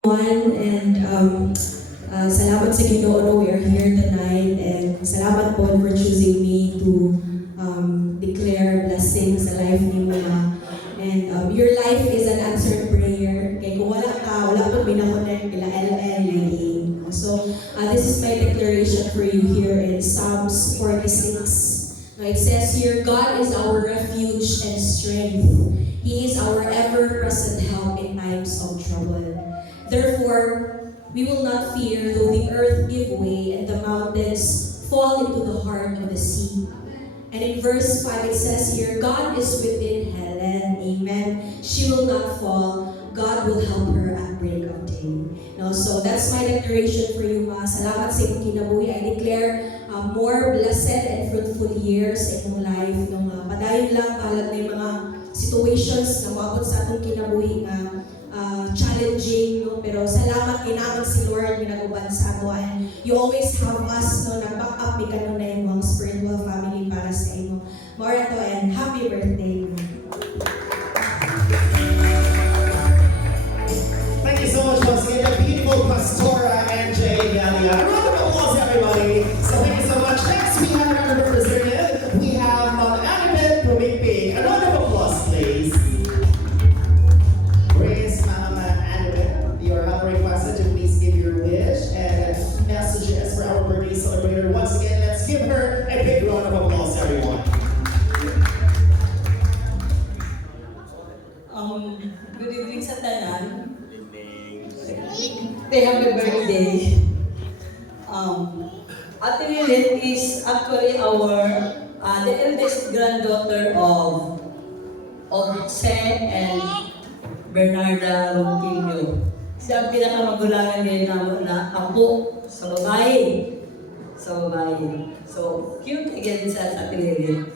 And salamat sa Ginoo, no, we are here tonight, and salamat po for choosing me to declare blessings sa life ni Mula. And your life is an answered prayer. Kaya kung wala po binakonek kila LL Lane. So this is my declaration for you here in Psalms 46. Now it says here, God is our refuge and strength. He is our ever-present help in times of trouble. Therefore, we will not fear though the earth give way and the mountains fall into the heart of the sea. And in verse 5 it says here, God is within Helen, amen. She will not fall. God will help her at break of day. No, so that's my declaration for you, ma. Salamat sa inyong kinabuhi. I declare more blessed and fruitful years sa inyong life. No, padayon lang kalag na yung mga situations na mabot sa atong kinabuhi nga challenging, no? Pero salamat kinamang si Lord yung nag-uban sa ato, and you always have us, no, nag-back up ni kanunay na yung mga spiritual family para sa inyo. More to, and happy birthday. Thank you so much once again, the beautiful Pastora NJ Galia. A round of applause, everybody. So thank you so much. Next, we have another representative. We have Annabeth Pumikpik. A round of applause, please. Praise Mama Annabeth. Your help requested to please give your wish and messages for our birthday celebrator. Once again, let's give her a big round of applause, everyone. Good evening sa tanan. Happy birthday. Ate Lilith is actually the eldest granddaughter of Jose and Bernarda Ronquillo. Siya ang pinakamagulangan ngayon na apo sa babae. So, cute again sa Ate Lilith.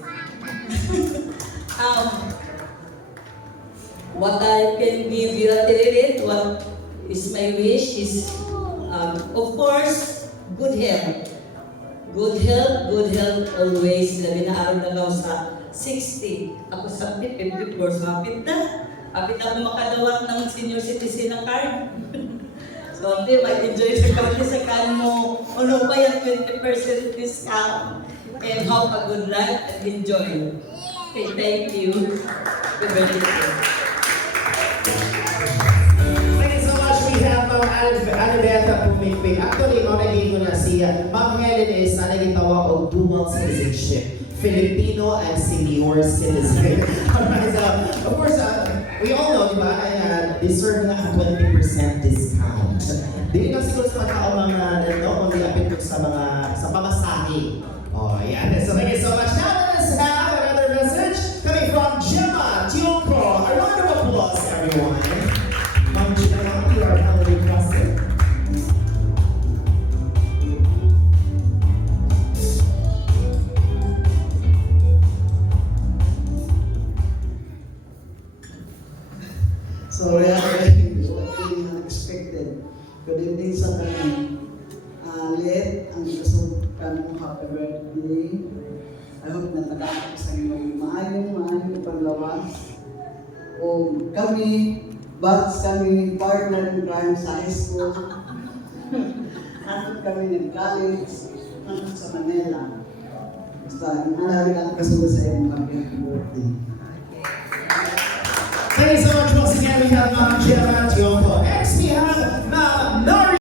What I can give you, Ate Lilith, what is my wish is, of course, good health. Good health always. Labi na araw na lang sa 60. Ako sa 54, so hapit na. Hapit ako makadawat ng senior citizen na card. So, mag-enjoy sa kami sa kanmo. Ano pa yung 20% discount? And have a good life and enjoy. Okay, thank you. Good birthday. Thank you so much. We have Annabeth Pumikpik. Actually, naging ko na siya. Ma'am Helen is naging tawag o dual citizenship. Filipino and senior citizen. Alright, so, of course, we all know, di ba, deserve na ang 20% discount. Dili na siguro sa mga tao kung di apit sa pamasahe. Oh, yeah. So thank you so much. Now let's have another message coming from Gemma Tionco. A round of applause, everyone. Ma'am Gemma, you are now requested. So, really unexpected. Good evening sa tanan. Let ang gusto kanong happy birthday. I hope na tagakot sa inyo maayong paglawas. O kami, partner in crime sa high school. Ano kami nag-college, ano sa Manila. Basta, nalalig ang kasubo sa inyo happy birthday. Thank you so much once again. We have Gemma Tionco. Next, we have